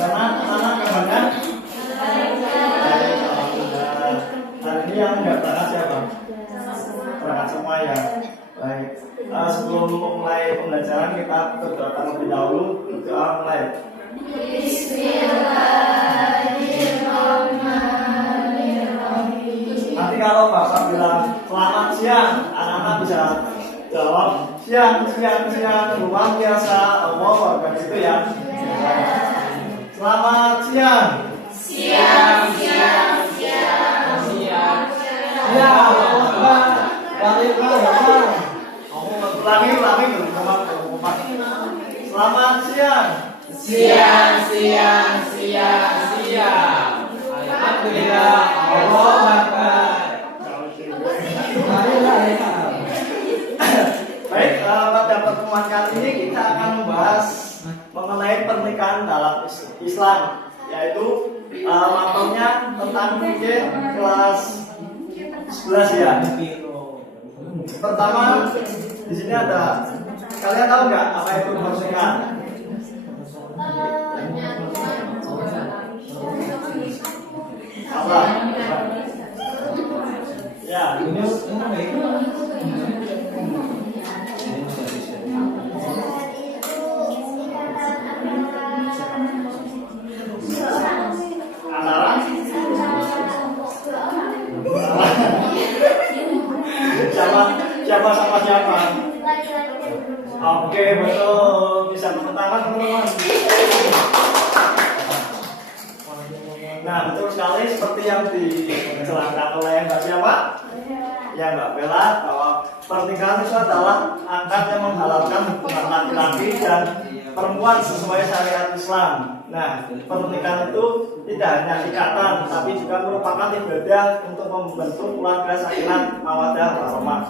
Karena anak gambarnya hari ini yang nggak berangkat siapa? Berangkat semua ya. Baik. Sebelum mulai pembelajaran kita berdoa terlebih dahulu. Doa mulai. Nanti kalau Bapak bilang selamat siang, anak-anak bisa jawab siang, luar biasa, Allah gitu ya. Selamat siang. Siang. Ya, ulangi Selamat siang. Siang. Alhamdulillah, Allahu Akbar. Baik, pada pertemuan kali ini kita akan membahas mengenai pernikahan dalam Islam, yaitu mapelnya tentang fikih kelas 11 ya. Pertama, di sini ada, kalian tahu nggak apa itu pernikahan? Apa? Ya, antara siapa sama siapa? Oke, betul. Bisa tepuk tangan teman-teman. Nah, betul sekali seperti yang dijelaskan oleh Mbak siapa? Ya, Mbak Bella, bahwa pernikahan itu adalah akad yang menghalalkan hubungan laki-laki dan perempuan sesuai syariat Islam. Nah, pernikahan itu tidak hanya ikatan, tapi juga merupakan ibadah untuk membentuk keluarga sakinah mawaddah warahmah.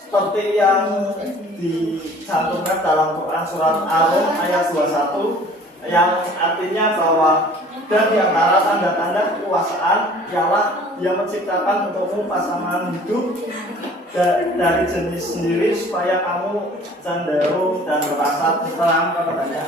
Seperti yang dicantumkan dalam Quran surat Al-Rum ayat 21, yang artinya bahwa dan di antara tanda-tanda kekuasaan ialah Dia menciptakan untukmu pasangan hidup dari jenis sendiri supaya kamu cenderung dan merasa terang kepadanya.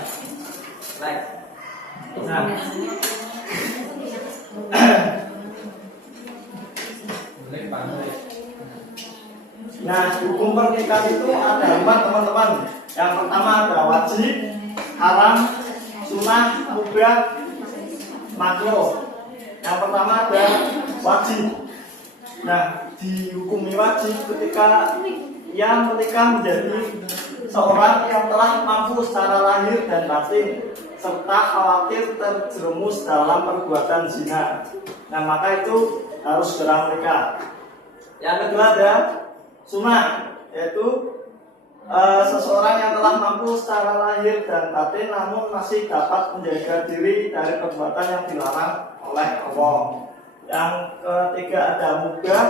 Nah, hukum pernikahan itu ada 4 teman-teman. Yang pertama ada wajib, haram, sunnah, mubah, makruh. Yang pertama ada wajib. Nah, dihukumi wajib ketika yang menikah menjadi seorang yang telah mampu secara lahir dan batin serta khawatir terjerumus dalam perbuatan zina. Nah, maka itu harus segera menikah. Yang kedua ada sunnah, yaitu seseorang yang telah mampu secara lahir dan batin namun masih dapat menjaga diri dari perbuatan yang dilarang oleh Allah. Yang ketiga ada mubah,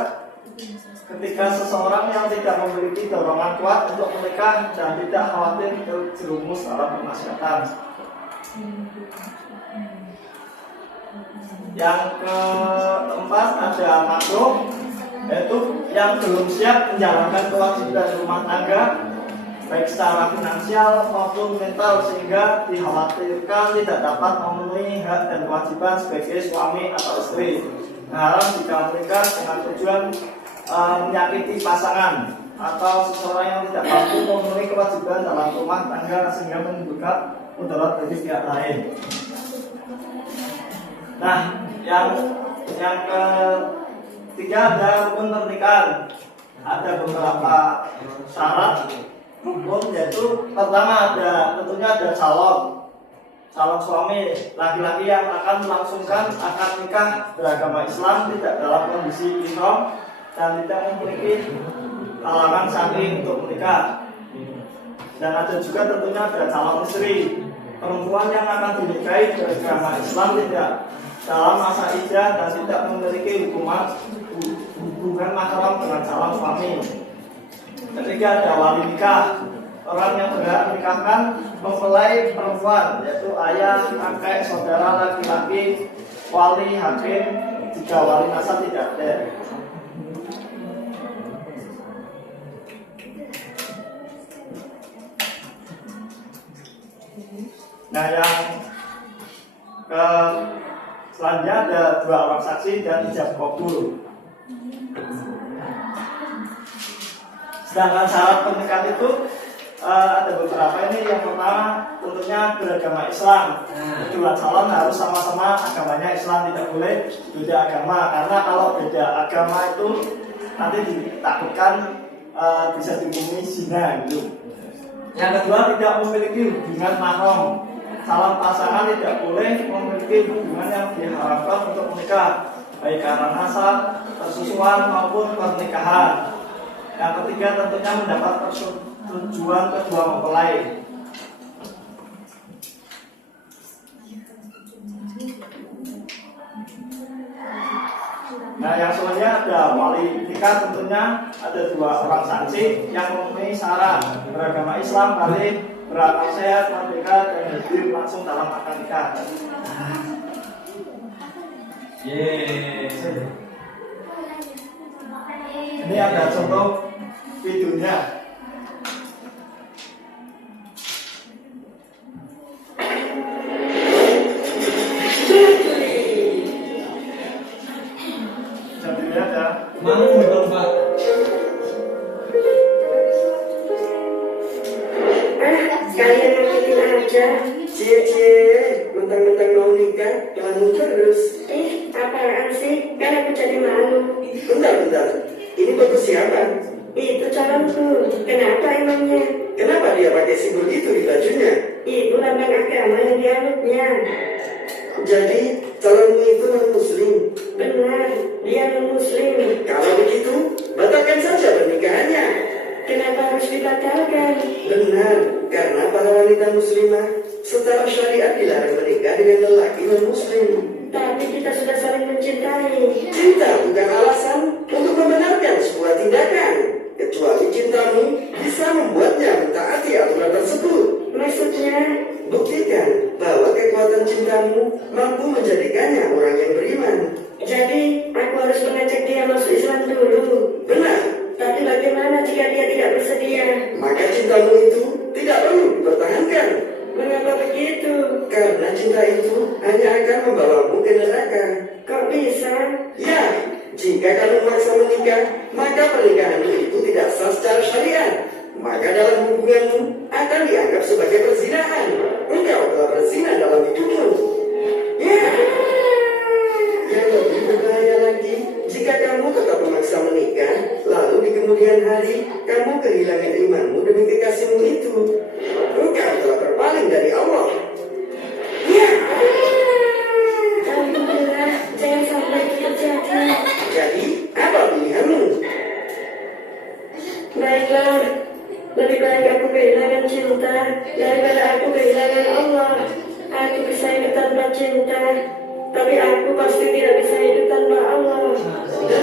ketika seseorang yang tidak memiliki dorongan kuat untuk menikah dan tidak khawatir terjerumus dalam kemaksiatan. Yang keempat ada makruh, yaitu yang belum siap menjalankan kewajiban rumah tangga baik secara finansial maupun mental sehingga dikhawatirkan tidak dapat memenuhi hak dan kewajiban sebagai suami atau istri. Nah, haram jika menikah dengan tujuan menyakiti pasangan atau seseorang yang tidak mampu memenuhi kewajiban dalam rumah tangga sehingga menimbulkan mudarat bagi pihak lain. Nah, yang ketiga ada rukun pernikahan. Ada beberapa syarat rukun, yaitu pertama tentunya ada calon suami laki-laki yang akan melangsungkan akad nikah beragama Islam, tidak dalam kondisi ihram dan tidak memiliki halangan syar'i untuk menikah. Dan ada juga tentunya ada calon istri, perempuan yang akan dinikahi beragama Islam tidak dalam masa idah dan tidak memiliki hubungan mahram dengan calon suami. Ketiga ada wali nikah, orang yang berhak menikahkan mempelai perempuan, yaitu ayah, kakek, saudara laki-laki, wali, hakim, jika wali nasab tidak ada. Nah, yang ke selanjutnya ada 2 orang saksi dan ijab kabul. Sedangkan syarat pernikahan itu ada beberapa ini. Yang pertama tentunya beragama Islam. Kedua calon harus sama-sama agamanya Islam, tidak boleh beda agama, karena kalau beda agama itu nanti ditakutkan bisa dihukumi zina gitu. Yang kedua tidak memiliki hubungan mahram. Calon pasangan tidak boleh memiliki hubungan yang diharapkan untuk menikah, baik karena nasab, persusuan maupun pernikahan. Yang ketiga tentunya mendapat persetujuan kedua mempelai. Nah, yang selanjutnya ada wali nikah. Tentunya ada 2 orang saksi yang memenuhi syarat beragama Islam, balik, berakal sehat, merdeka, dan hadir langsung dalam akad nikah. Ini ada contoh videonya. Mau dong, Pak. Kalian ngagetin aja. Cie, mentang-mentang mau nikah, malu terus. Apaan sih? Kan aku jadi malu. Bentar. Ini bagus siapa? Itu calonku. Kenapa emangnya? Kenapa dia pakai simbol itu di bajunya? Itu lambang agama yang dianutnya. Jadi, calonmu itu non-muslim? Benar, dia non-muslim. Kalau begitu, batalkan saja pernikahannya. Kenapa harus dibatalkan? Benar, karena para wanita muslimah secara syariat dilarang menikah dengan lelaki non-muslim. Tapi kita sudah saling mencintai. Cinta bukan alasan untuk membenarkan sebuah tindakan, kecuali cintamu bisa membuatnya mentaati aturan tersebut. Maksudnya? Buktikan bahwa kekuatan cintamu mampu menjadikannya orang yang beriman. Jadi, aku harus mengajak dia masuk Islam dulu. Benar. Tapi bagaimana jika dia tidak bersedia? Maka cintamu itu tidak perlu dipertahankan. Mengapa begitu? Karena cinta itu hanya akan membawamu ke neraka. Kok bisa? Ya, jika kamu memaksa menikah, maka pernikahanmu itu tidak sah secara syariat. Maka dalam hubunganmu akan dianggap sebagai perzinahan. Engkau telah berzina dalam hidupmu. Ya. Yang lebih berbahaya lagi, jika kamu tetap memaksa menikah, lalu di kemudian hari kamu kehilangan imanmu demi kekasihmu itu, engkau telah berpaling dari Allah. Ya. Alhamdulillah, jangan sampai itu terjadi. Jadi, apa pilihanmu? Baiklah, lebih baik aku kehilangan cinta daripada aku kehilangan Allah. Aku bisa hidup tanpa cinta, tapi aku pasti tidak bisa hidup tanpa Allah. Dan